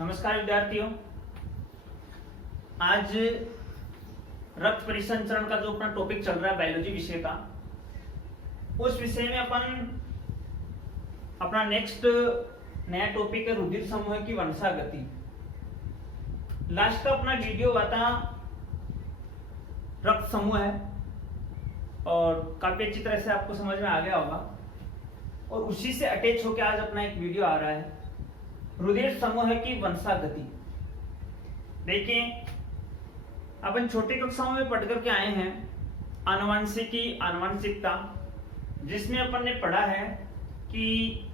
नमस्कार विद्यार्थियों। आज रक्त परिसंचरण का जो अपना टॉपिक चल रहा है बायोलॉजी विषय का, उस विषय में अपन अपना नेक्स्ट नया टॉपिक है रुधिर समूह की वंशागति। लास्ट का अपना वीडियो आता रक्त समूह है और काफी अच्छी तरह से आपको समझ में आ गया होगा, और उसी से अटैच होकर आज अपना एक वीडियो आ रहा है रुधिर समूह की वंशागति। देखिए, अपन छोटी कक्षाओं में पढ़ करके आए हैं आनुवंशिकी, आनुवंशिकता, जिसमें अपन ने पढ़ा है कि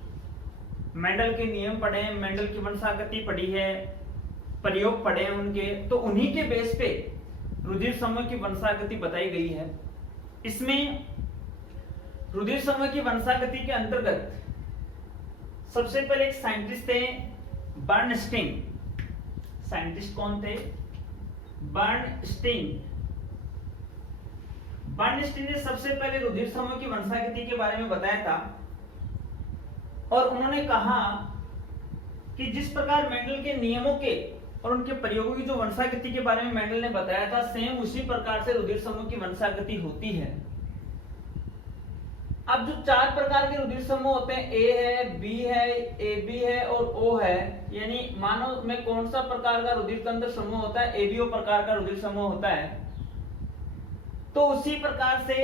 मेंडल के नियम पढ़े, मेंडल की वंशागति पढ़ी है, प्रयोग पढ़े हैं उनके, तो उन्हीं के बेस पे रुधिर समूह की वंशागति बताई गई है। इसमें रुधिर समूह की वंशागति के अंतर्गत सबसे पहले एक साइंटिस्ट थे बर्नस्टीन। साइंटिस्ट कौन थे? बर्नस्टीन। बर्नस्टीन ने सबसे पहले रुधिर समूह की वंशागति के बारे में बताया था, और उन्होंने कहा कि जिस प्रकार मेंडल के नियमों के और उनके प्रयोगों की जो वंशागति के बारे में मेंडल ने बताया था, सेम उसी प्रकार से रुधिर समूह की वंशागति होती है। अब जो चार प्रकार के रुधिर समूह होते हैं, ए है, बी है, ए बी है और ओ है, यानी मानव में कौन सा प्रकार का रुधिर तंत्र समूह होता है? एबीओ प्रकार का रुधिर समूह होता है। तो उसी प्रकार से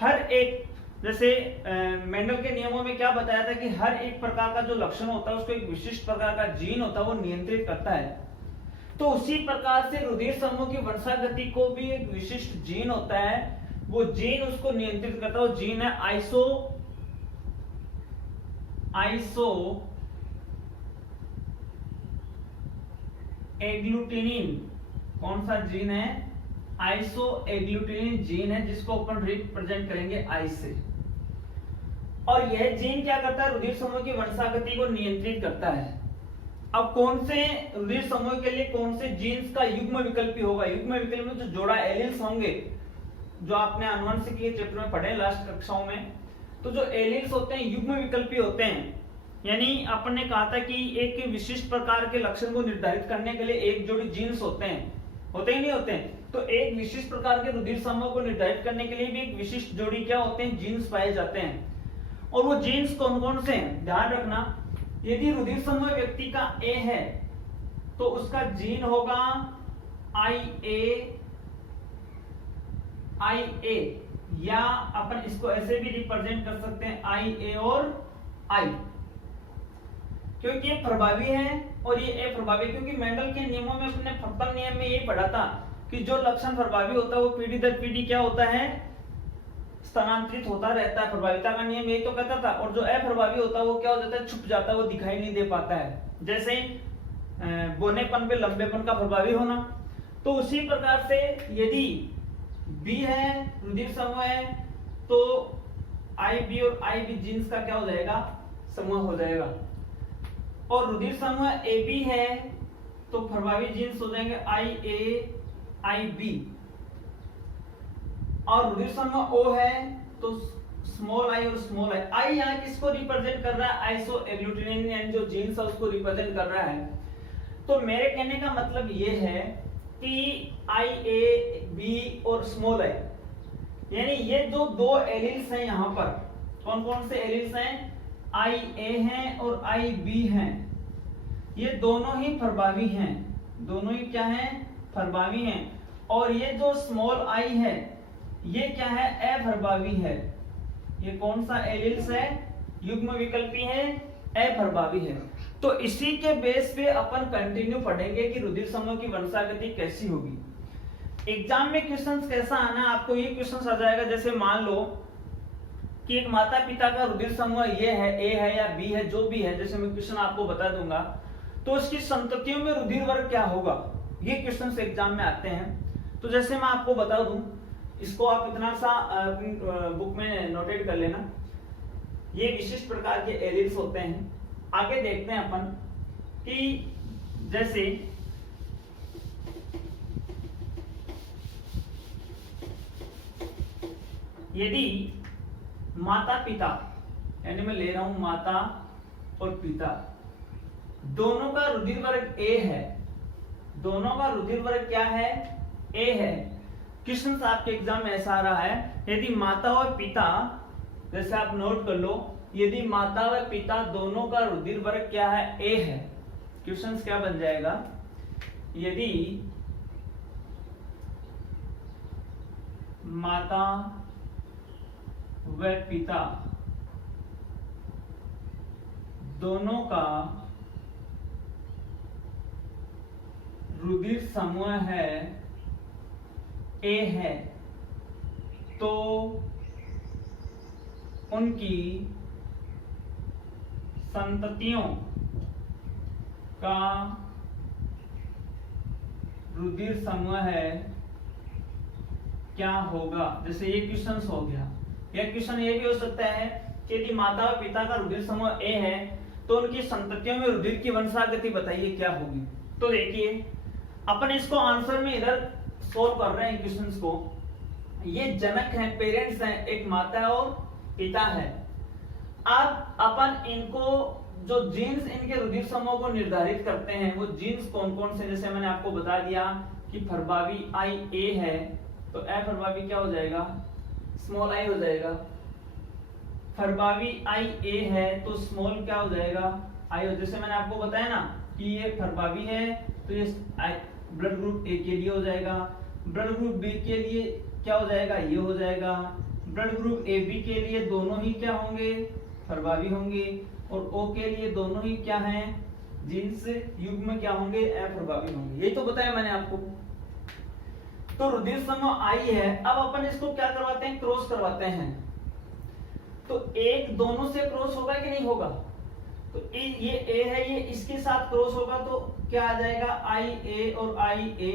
हर एक, जैसे मेंडल के नियमों में क्या बताया था कि हर एक प्रकार का जो लक्षण होता है उसको एक विशिष्ट प्रकार का जीन होता है, वो नियंत्रित करता है। तो उसी प्रकार से रुधिर समूह की वंशागति को भी एक विशिष्ट जीन होता है, वो जीन उसको नियंत्रित करता है। वो जीन है आइसो एग्लूटिनिन। कौन सा जीन है? आइसो एग्लूटिनिन जीन है, जिसको अपन रिप्रेजेंट करेंगे आई से। और यह जीन क्या करता है? रुधिर समूह की वंशागति को नियंत्रित करता है। अब कौन से रुधिर समूह के लिए कौन से जीन्स का युग्म विकल्पी होगा? युग्म विकल्प में जो जोड़ा एलील्स होंगे, जो आपने आनुवंशिकी के चैप्टर में पढ़े लास्ट कक्षाओं में, तो जो एलील्स होते हैं युग्म विकल्पी होते हैं। यानी अपन ने कहा था कि एक विशिष्ट प्रकार के लक्षण को निर्धारित करने के लिए एक जोड़ी जीन्स होते हैं, होते ही नहीं होते हैं? तो एक विशिष्ट प्रकार के रुधिर समूह को निर्धारित करने के लिए भी एक विशिष्ट जोड़ी क्या होते हैं? जीन्स पाए जाते हैं। और वो जीन्स कौन कौन से हैं? ध्यान रखना, यदि रुधिर समूह व्यक्ति का ए है तो उसका जीन होगा आई ए, या अपन इसको ऐसे भी रिप्रेजेंट कर सकते हैं आई ए और आई, क्योंकि ये प्रभावी है और ये अप्रभावी। क्योंकि मेंडल के नियमों में, अपने फप्पल नियम में ये पढ़ा था कि जो लक्षण प्रभावी होता है वो पीढ़ी दर पीढ़ी क्या होता है? स्थानांतरित होता रहता है। प्रभाविता का नियम यही तो कहता था। और जो अप्रभावी होता है वो क्या हो जाता है? छुप जाता है, वो दिखाई नहीं दे पाता है। जैसे बोनेपन पे लंबेपन का प्रभावी होना। तो उसी प्रकार से यदि बी है, रुधिर समूह है, तो आई बी और आई बी जीन्स का क्या हो जाएगा? समूह हो जाएगा। और रुधिर समूह ए बी है तो प्रभावी जीन्स हो जाएंगे आई ए, आई बी। और रुधिर समूह ओ है तो स्मॉल आई और स्मॉल आई। आई यहाँ किसको रिप्रेजेंट कर रहा है? आइसो एग्लूटिनिन, यानी जो जीन्स है उसको रिप्रेजेंट कर रहा है। तो मेरे कहने का मतलब ये है कि आई ए, बी और स्मॉल आई, यानी ये जो दो एलील्स हैं यहाँ पर, कौन कौन से एलील्स हैं? आई ए हैं और आई बी हैं। ये दोनों ही प्रभावी हैं, दोनों ही क्या हैं? प्रभावी हैं। और ये जो स्मॉल आई है ये क्या है? अप्रभावी है। ये कौन सा एलील्स है? युग्म विकल्पी है, अप्रभावी है। तो इसी के बेस पे अपन कंटिन्यू पढ़ेंगे कि रुधिर समूह की वंशागति कैसी होगी। एग्जाम में क्वेश्चंस कैसा आना है, आपको ये क्वेश्चंस आ जाएगा। जैसे मान लो कि एक माता पिता का रुधिर समूह ये है, ए है या बी है, जो भी है, जैसे मैं क्वेश्चन आपको बता दूंगा, तो उसकी संततियों में रुधिर वर्ग क्या होगा, ये क्वेश्चंस एग्जाम में आते हैं। तो जैसे मैं आपको बता दूं, इसको आप इतना सा बुक में नोटेट कर लेना। ये विशिष्ट प्रकार के एलील्स होते हैं। आगे देखते हैं अपन कि जैसे यदि माता पिता, यानी मैं ले रहा हूं माता और पिता, दोनों का रुधिर वर्ग ए है, दोनों का रुधिर वर्ग क्या है, ए है। क्वेश्चन आपके एग्जाम में ऐसा आ रहा है, यदि माता और पिता, जैसे आप नोट कर लो, यदि माता व पिता दोनों का रुधिर वर्ग क्या है, ए है। क्वेश्चन क्या बन जाएगा, यदि माता व पिता दोनों का रुधिर समूह है ए है, तो उनकी संततियों का रुधिर समूह है क्या होगा। जैसे ये क्वेश्चन हो गया, यह क्वेश्चन ये भी हो सकता है कि यदि माता और पिता का रुधिर समूह ए है तो उनकी संततियों में रुधिर की वंशागति बताइए क्या होगी। तो देखिए अपन इसको आंसर में इधर सोल्व कर रहे हैं क्वेश्चंस को। ये जनक हैं, पेरेंट्स हैं, एक माता और पिता है। अब अपन इनको जो जीन्स इनके रुधिर समूह को निर्धारित करते हैं वो जीन्स कौन कौन से, जैसे मैंने आपको बता दिया कि प्रभावी आई ए है तो ए प्रभावी क्या हो जाएगा, स्मॉल आई हो जाएगा। प्रभावी आई ए है तो स्मॉल क्या हो जाएगा, आई हो। जैसे मैंने आपको बताया ना कि ये प्रभावी है तो ये ब्लड ग्रुप ए के लिए हो जाएगा, ब्लड ग्रुप बी के लिए क्या हो जाएगा, ये हो जाएगा। ब्लड ग्रुप ए बी के लिए दोनों ही क्या होंगे, प्रभावी होंगे, और ओ के लिए दोनों ही क्या हैं, जीन्स युग्म क्या होंगे, अप्रभावी होंगे। यही तो बताया मैंने आपको। तो रुधिर समूह आई है, अब अपन इसको क्या करवाते हैं, क्रॉस करवाते हैं। तो एक दोनों से क्रॉस होगा कि नहीं होगा, तो ये ए है, ये इसके साथ क्रॉस होगा तो क्या आ जाएगा, आई ए और आई ए।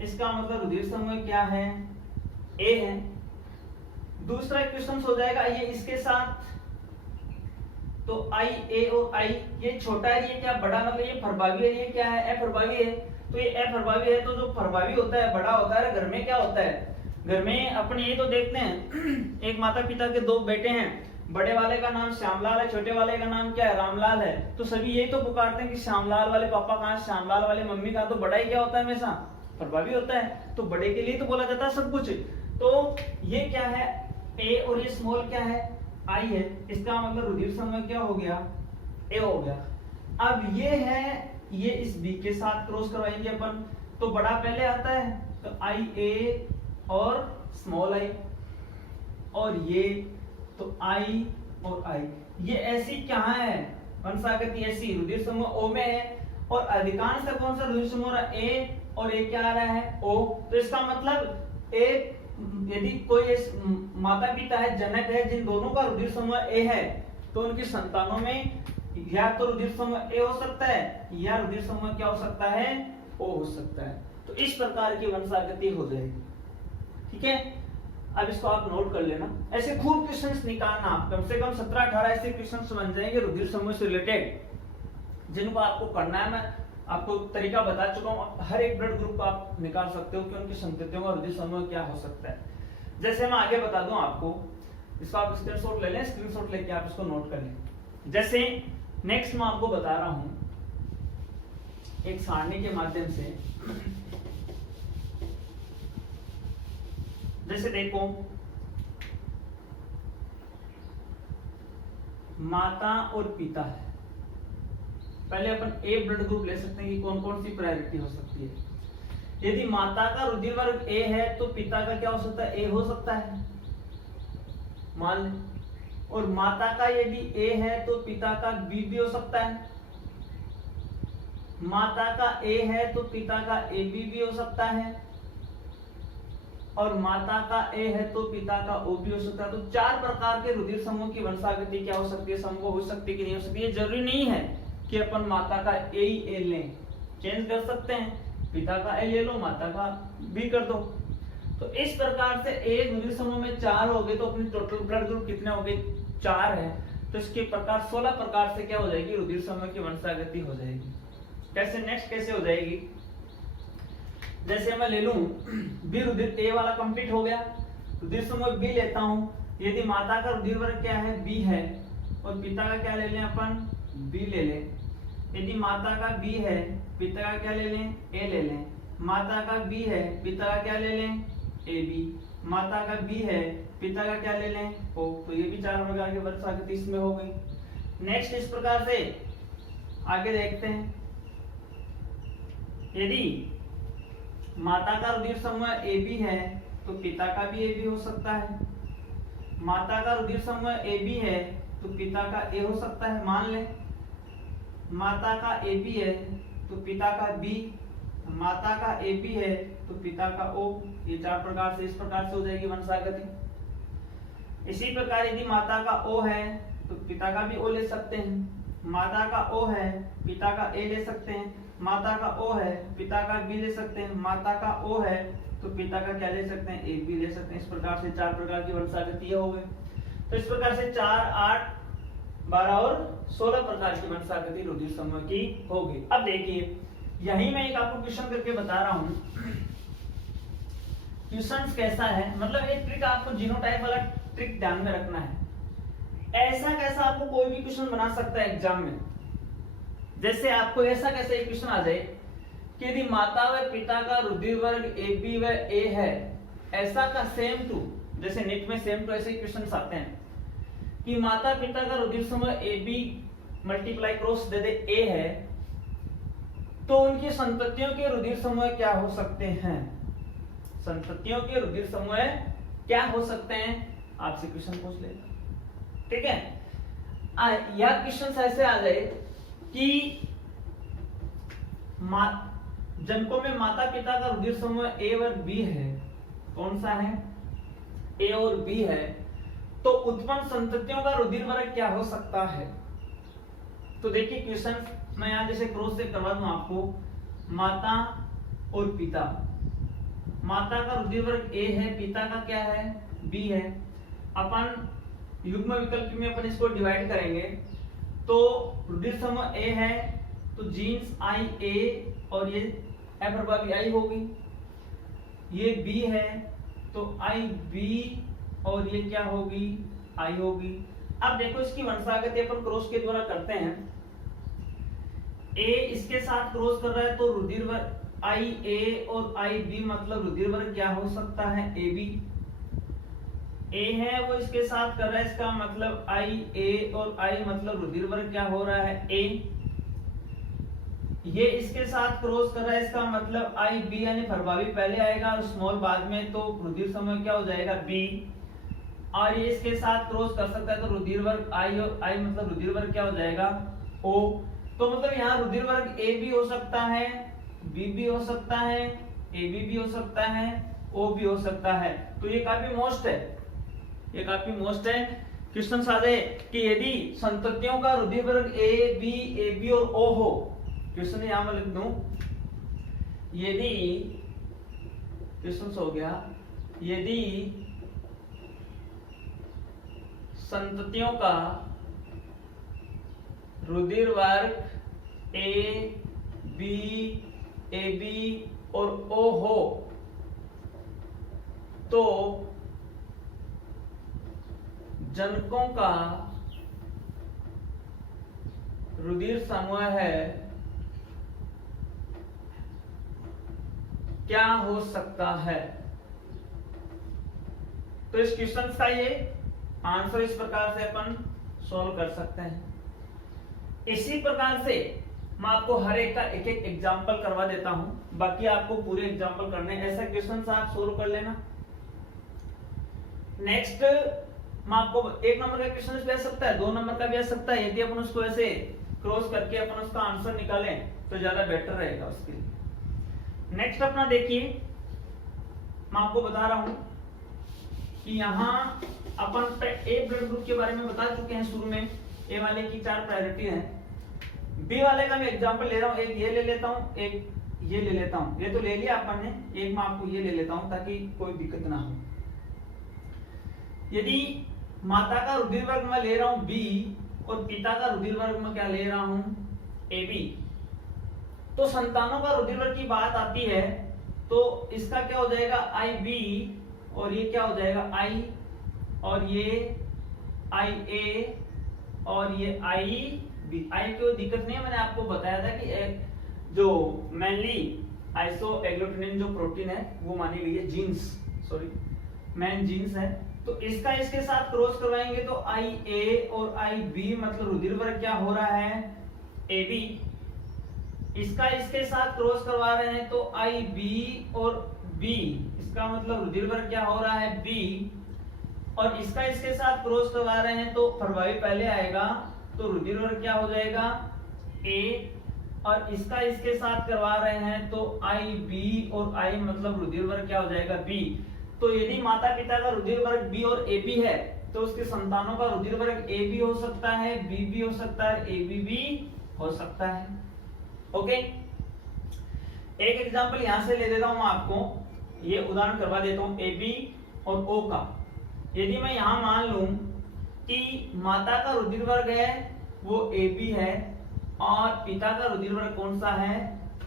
इसका मतलब रुधिर समूह क्या है, ए है। दूसरा क्वेश्चन हो जाएगा ये इसके साथ, तो आई ए और आई, ये छोटा है ये क्या बड़ा, मतलब ये प्रभावी है, ये क्या है, अप्रभावी है। तो ये अप्रभावी है तो जो प्रभावी होता है बड़ा होता है। घर में क्या होता है, घर में अपन ये तो देखते हैं एक माता पिता के दो बेटे हैं, बड़े वाले का नाम श्यामलाल है, छोटे वाले का नाम क्या है, रामलाल है। तो सभी यही तो पुकारते हैं कि श्यामलाल वाले पापा कहाँ, श्यामलाल वाले मम्मी कहाँ। तो बड़ा ही क्या होता है, हमेशा प्रभावी होता है। तो बड़े के लिए तो बोला जाता है सब कुछ। तो ये क्या है, ए, और ये स्मॉल क्या है, आई है। इसका मतलब रुधिर समूह क्या हो गया, ए हो गया। अब ये है, ये इस बी के साथ क्रॉस करवाएंगे अपन, तो बड़ा पहले आता है तो आई ए और स्मॉल आई, और ये तो आई और आई। ये ऐसी कहाँ है वंशागति, ऐसी रुधिर समूह ओ में है, और अधिकांश कौन सा रुधिर समूह रहा, ए, और ए क्या आ रहा है, ओ। तो इसका मतलब ए, यदि कोई माता पिता है, जनक है, जिन दोनों का रुधिर समूह ए है, तो उनकी संतानों में या तो रुधिर समूह ए हो सकता है या रुधिर समूह क्या हो सकता है, ओ हो सकता है। तो इस प्रकार की वंशागति हो जाएगी। ठीक है, अब इसको आप नोट कर लेना। ऐसे खूब क्वेश्चंस निकालना, कम से कम 17-18 ऐसे क्वेश्चंस बन जाएंगे रुधिर समूह से रिलेटेड, जिनको आपको करना है। मैं आपको तरीका बता चुका हूँ, हर एक ब्लड ग्रुप को आप निकाल सकते हो कि उनकी संततियों का रुधिर समूह क्या हो सकता है। जैसे मैं आगे बता दूं आपको, इसको आप स्क्रीनशॉट ले लें, स्क्रीनशॉट लेके आप इसको नोट कर लें। जैसे नेक्स्ट मैं आपको बता रहा हूं एक सारणी के माध्यम से। जैसे देखो, माता और पिता है। पहले अपन ए ब्लड ग्रुप ले सकते हैं कि कौन कौन सी प्रायोरिटी हो सकती है। यदि माता का रुधिर वर्ग ए है तो पिता का क्या हो सकता है, ए हो सकता है, मान लें। और माता का यदि ए है तो पिता का बी भी हो सकता है। माता का ए है तो पिता का ए भी हो सकता है, और माता का ए है तो पिता का ओ भी हो सकता है। तो 4 प्रकार के रुधिर समूह की वंशागति क्या हो सकती है, संभव हो सकती है कि नहीं हो सकती। ये जरूरी नहीं है कि अपन माता का ए लें, चेंज कर सकते हैं, पिता का ए ले लो, माता का बी कर दो। तो इस प्रकार से एक रुधिर समूह में 4 हो गए, तो अपनी टोटल ब्लड ग्रुप कितने हो गए, 4 है। तो इसके प्रकार 16 प्रकार से क्या हो जाएगी, रुधिर समूह की वंशागति हो जाएगी। कैसे, नेक्स्ट कैसे हो जाएगी, जैसे मैं ले लूं बी, रुधिर ए वाला कंप्लीट हो गया, रुधिर समूह बी लेता हूं। यदि माता का रुधिर वर्ग क्या है, बी है, और पिता का क्या ले लें अपन, बी ले लें, यदि माता का बी है, पिता का क्या ले लें, ए ले लें। माता का बी है, पिता का क्या ले लें, ए बी। माता का बी है, पिता का क्या ले लें, ओ। तो ये भी 4 प्रकार की वंशागति इसमें हो गई। नेक्स्ट इस प्रकार से आगे देखते हैं, यदि माता का रुधिर समूह ए बी है तो पिता का भी ए बी हो सकता है। माता का रुधिर समूह ए बी है तो पिता का ए हो सकता है। मान लें माता का ए बी है तो पिता का बी, माता का ए बी है तो पिता का ओ। ये 4 प्रकार से इस प्रकार से हो जाएगी वंशागति। इसी प्रकार यदि माता का ओ है तो पिता का भी ओ ले सकते हैं। माता का ओ है, पिता का ए ले सकते हैं। माता का ओ है, पिता का बी ले सकते हैं। माता का ओ है तो पिता का क्या ले सकते हैं, ए बी ले सकते हैं। इस प्रकार से 4 प्रकार की वंशागति हो गई। तो इस प्रकार से 4, 8, 12 और 16 प्रकार की वंशागति रुधिर समूह की होगी। अब देखिए यही मैं एक आपको क्वेश्चन करके बता रहा हूं। क्वेश्चन कैसा है, मतलब एक ट्रिक आपको जीनोटाइप वाला ट्रिक ध्यान में रखना है। ऐसा कैसा आपको कोई भी क्वेश्चन बना सकता है एग्जाम में। जैसे आपको ऐसा कैसे एक क्वेश्चन आ जाए कि यदि माता व पिता का रुधिर वर्ग ए बी व ए है, ऐसा का सेम टू, जैसे नेट में सेम टू ऐसे क्वेश्चन आते हैं कि माता पिता का रुधिर समूह ए बी मल्टीप्लाई क्रॉस दे दे ए है, तो उनकी संततियों के रुधिर समूह क्या हो सकते हैं। संततियों के रुधिर समूह क्या हो सकते हैं, आपसे क्वेश्चन पूछ लेगा। ठीक है, यह क्वेश्चन ऐसे आ जाए कि जनकों में माता पिता का रुधिर समूह ए और बी है, कौन सा है, ए और बी है, तो उत्पन्न संततियों का रुधिर वर्ग क्या हो सकता है। तो देखिए क्वेश्चन मैं यहां जैसे क्रॉस से करवा दूं आपको, माता और पिता, माता का रुधिर वर्ग ए है, पिता का क्या है, बी है। अपन युग्म विकल्प में अपन इसको डिवाइड करेंगे तो रुधिर समूह ए है तो जीन्स आई ए और ये ए प्रभावी आई होगी। ये बी है तो आई बी और ये क्या होगी, आई होगी। अब देखो इसकी वंशागति अपन क्रॉस के द्वारा करते हैं। ए इसके साथ क्रॉस कर रहा है तो रुधिर वर्ग आई ए और आई बी मतलब रुधिर वर्ग क्या हो सकता है, ए बी। ए है वो इसके साथ कर रहा है, इसका मतलब आई ए और आई मतलब रुधिर वर्ग क्या हो रहा है, ए। ये इसके साथ क्रॉस कर रहा है, इसका मतलब आई बी, यानी प्रभावी पहले आएगा और स्मॉल बाद में, तो रुधिर समूह क्या हो जाएगा, बी। और ये इसके साथ क्रॉस कर सकता है तो रुधिर वर्ग आई और आई मतलब रुधिर वर्ग क्या हो जाएगा, ओ। तो मतलब यहाँ रुधिर वर्ग ए भी हो सकता है, बी भी हो सकता है, ए बी भी हो सकता है, ओ भी हो सकता है। तो ये काफी मोस्ट है, ये काफी मोस्ट है। क्वेश्चन सादे कि यदि संततियों का रुधिर वर्ग ए बी और ओ हो, क्वेश्चन यहां मैं लिख दूं, यदि क्वेश्चन हो गया, यदि संततियों का रुधिर वर्ग ए बी और ओ हो तो जनकों का रुधिर समूह है क्या हो सकता है। तो इस क्वेश्चन का ये आंसर इस प्रकार से अपन सॉल्व कर सकते हैं। इसी प्रकार से मैं आपको हर एक का एक एक एग्जाम्पल करवा देता हूं, बाकी आपको पूरे एग्जाम्पल करने, ऐसा क्वेश्चन आप सोल्व कर लेना। नेक्स्ट मैं आपको 1 नंबर का क्वेश्चन भी आ सकता है, 2 नंबर का भी आ सकता है। यदि अपन उसको ऐसे क्रॉस करके अपन उसका आंसर निकालें तो ज्यादा बेटर रहेगा उसके लिए। नेक्स्ट अपना देखिए, मैं आपको बता रहा हूं कि यहाँ अपन ए ब्लड ग्रुप के बारे में बता चुके हैं शुरू में, ए वाले की 4 प्रायोरिटी है। बी वाले का मैं एग्जांपल ले रहा हूं, एक ये ले लेता हूं, एक ये ले लेता हूं। ये तो ले लिया अपन ने, एक मैं आपको ये ले लेता हूं ताकि कोई दिक्कत ना हो। यदि माता का रुधिर वर्ग मैं ले रहा हूं बी और पिता का रुधिर वर्ग मैं क्या ले रहा हूं, ए बी, तो संतानों का रुधिर वर्ग की बात आती है तो इसका क्या हो जाएगा, आई बी, और ये क्या हो जाएगा, आई, और ये आई ए, और ये आई बी। आई कोई दिक्कत नहीं है, मैंने आपको बताया था कि एक जो मेनली आइसो एग्लूटिनिन जो प्रोटीन है वो मानी गई है जीन्स, सॉरी मेन जीन्स है। तो इसका इसके साथ क्रॉस करवाएंगे तो आई ए और आई बी मतलब रुधिर वर्ग क्या हो रहा है ए बी। इसका इसके साथ क्रॉस करवा रहे हैं तो आई बी और बी, इसका मतलब रुधिर वर्ग क्या हो रहा है बी। और इसका इसके साथ क्रॉस करवा रहे हैं तो प्रभावी पहले आएगा तो रुधिर वर्ग क्या हो जाएगा ए। और इसका इसके साथ करवा रहे हैं तो आई बी और आई मतलब रुधिर वर्ग क्या हो जाएगा बी। तो यदि माता पिता का रुधिर वर्ग बी और ए बी है तो उसके संतानों का रुधिर वर्ग ए बी हो सकता है, बी भी हो सकता है, ए बी भी हो सकता है। ओके, एक एग्जांपल यहां से ले लेता हूं आपको, ये उदाहरण करवा देता हूं ए बी और ओ का। यदि मैं यहां मान लूं कि माता का रुधिर वर्ग है वो ए बी है और पिता का रुधिर वर्ग कौन सा है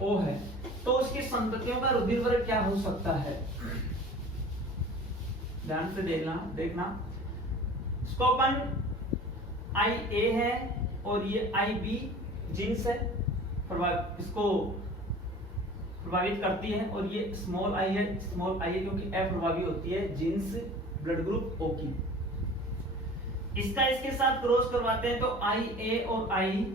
ओ है, तो उसकी संततियों का रुधिर वर्ग क्या हो सकता है, ध्यान से देखना। इसको अपन आई ए है और ये आई बी जीन्स है, इसको प्रभावित करती है। और ये स्मॉल आई है, स्मॉल आई है क्योंकि ए प्रभावी होती है जीन्स ब्लड ग्रुप ओ की। इसका इसके साथ क्रॉस करवाते हैं तो आई ए और आई,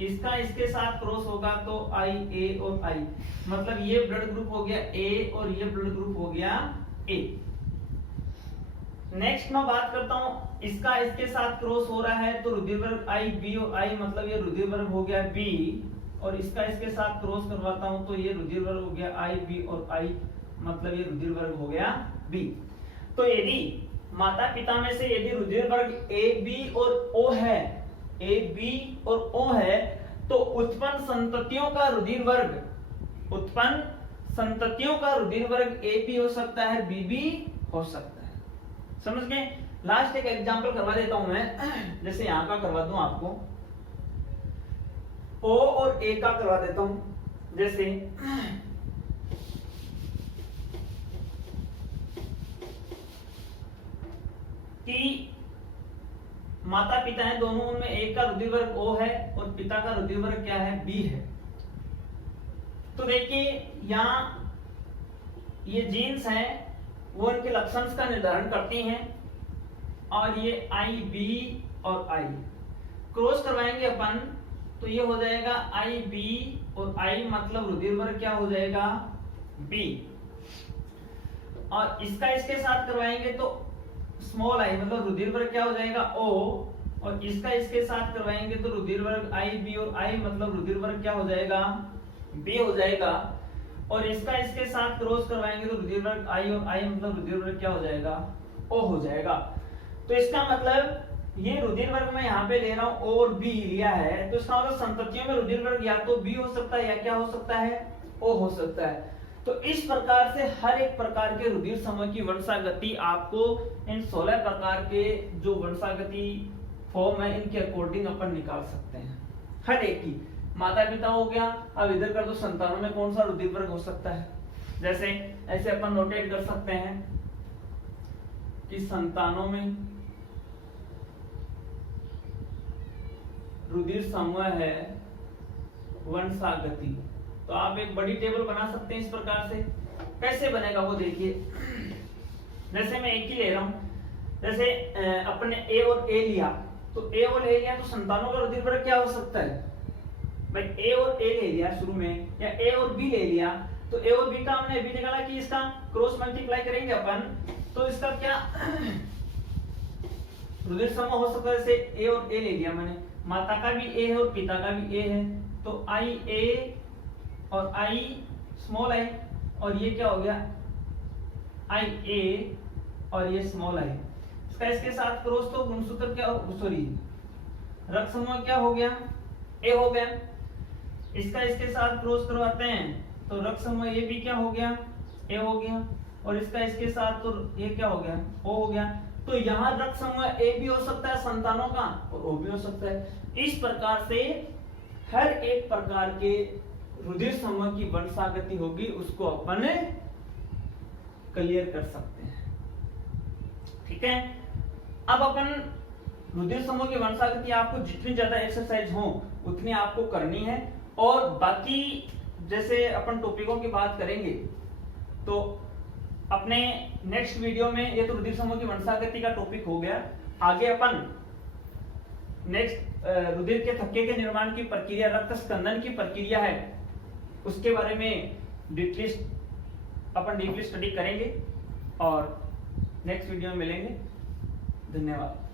इसका इसके साथ क्रॉस होगा तो आई ए और आई, मतलब ये ब्लड ग्रुप हो गया ए और ये ब्लड ग्रुप हो गया ए। नेक्स्ट मैं बात करता हूं, इसका इसके साथ क्रॉस हो रहा है तो रुधिर वर्ग आई बी और आई मतलब ये रुधिर वर्ग हो गया बी। और इसका इसके साथ क्रॉस करवाता हूं तो ये रुधिर वर्ग हो गया आई बी और आई मतलब ये रुधिर वर्ग हो गया बी। तो यदि माता पिता में से यदि रुधिर वर्ग ए बी और ओ है, ए बी और ओ है, तो उत्पन्न संततियों का रुधिर वर्ग ए बी हो सकता है, बी भी हो सकता है। समझ गए? लास्ट एक एग्जांपल करवा देता हूं मैं, जैसे यहां का करवा दूं आपको, ओ और ए का करवा देता हूं। जैसे कि माता पिता हैं दोनों, उनमें एक का रुधिर वर्ग ओ है और पिता का रुधिर वर्ग क्या है बी है। तो देखिए यहां ये जीन्स हैं वो इनके लक्षण का निर्धारण करती हैं। और ये आई बी और आई क्रॉस करवाएंगे अपन तो ये हो जाएगा आई बी और आई मतलब रुधिर वर्ग क्या हो जाएगा बी। और इसका इसके साथ करवाएंगे तो स्मॉल आई मतलब रुधिर वर्ग क्या हो जाएगा ओ। और इसका इसके साथ करवाएंगे तो रुधिर वर्ग आई बी और आई मतलब रुधिर वर्ग क्या हो जाएगा बी हो जाएगा। और इसका इसके साथ क्रॉस करवाएंगे तो रुधिर वर्ग आई और आई मतलब रुधिर वर्ग क्या हो जाएगा ओ हो जाएगा। तो इसका मतलब ये रुधिर वर्ग मैं यहाँ पे ले रहा हूं ओ और बी लिया है, तो इसका मतलब संततियों में रुधिर वर्ग या तो बी हो सकता है या क्या हो सकता है ओ हो सकता है। तो इस प्रकार से हर एक प्रकार के रुधिर समूह की वंशागति आपको इन 16 प्रकार के जो वंशागति फॉर्म है इनके अकॉर्डिंग अपन निकाल सकते हैं। हर एक की माता पिता हो गया, अब इधर कर दो संतानों में कौन सा रुधिर वर्ग हो सकता है। जैसे ऐसे अपन नोटेट कर सकते हैं कि संतानों में रुधिर समूह है वंशागति। तो आप एक बड़ी टेबल बना सकते हैं इस प्रकार से। कैसे बनेगा वो देखिए, जैसे मैं एक ही ले रहा हूं, जैसे अपने ए और ए लिया तो ए और ए लिया तो संतानों का रुधिर वर्ग क्या हो सकता है भाई ए और ए ले लिया शुरू में, या ए और बी ले लिया तो ए और बी का हमने अभी निकाला कि इसका क्रॉस मल्टीप्लाई करेंगे अपन तो इसका क्या रुधिर समूह हो सकता है। जैसे ए और ए ले लिया मैंने, माता का भी ए है और पिता का भी ए है तो आई ए और आई स्मॉल आई और ये क्या हो गया आई ए और ये स्मॉल आई। इसका इसके साथ क्रॉस तो गुणसूत्र क्या सॉरी रक्त समूह क्या हो गया ए हो गया। इसका इसके साथ क्रॉस करवाते हैं तो रक्त समूह ये भी क्या हो गया ए हो गया। और इसका इसके साथ तो ये क्या हो गया ओ हो गया। तो यहाँ रक्त समूह ए भी हो सकता है संतानों का और ओ भी हो सकता है। इस प्रकार से हर एक प्रकार के रुधिर समूह की वंशागति होगी उसको अपन क्लियर कर सकते हैं। ठीक है, अब अपन रुधिर समूह की वंशागति आपको जितनी ज्यादा एक्सरसाइज हो उतनी आपको करनी है। और बाकी जैसे अपन टॉपिकों की बात करेंगे तो अपने नेक्स्ट वीडियो में, ये तो रुधिर समूह की वंशागति का टॉपिक हो गया, आगे अपन नेक्स्ट रुधिर के थक्के के निर्माण की प्रक्रिया, रक्त स्कंदन की प्रक्रिया है, उसके बारे में डीपली स्टडी करेंगे और नेक्स्ट वीडियो में मिलेंगे। धन्यवाद।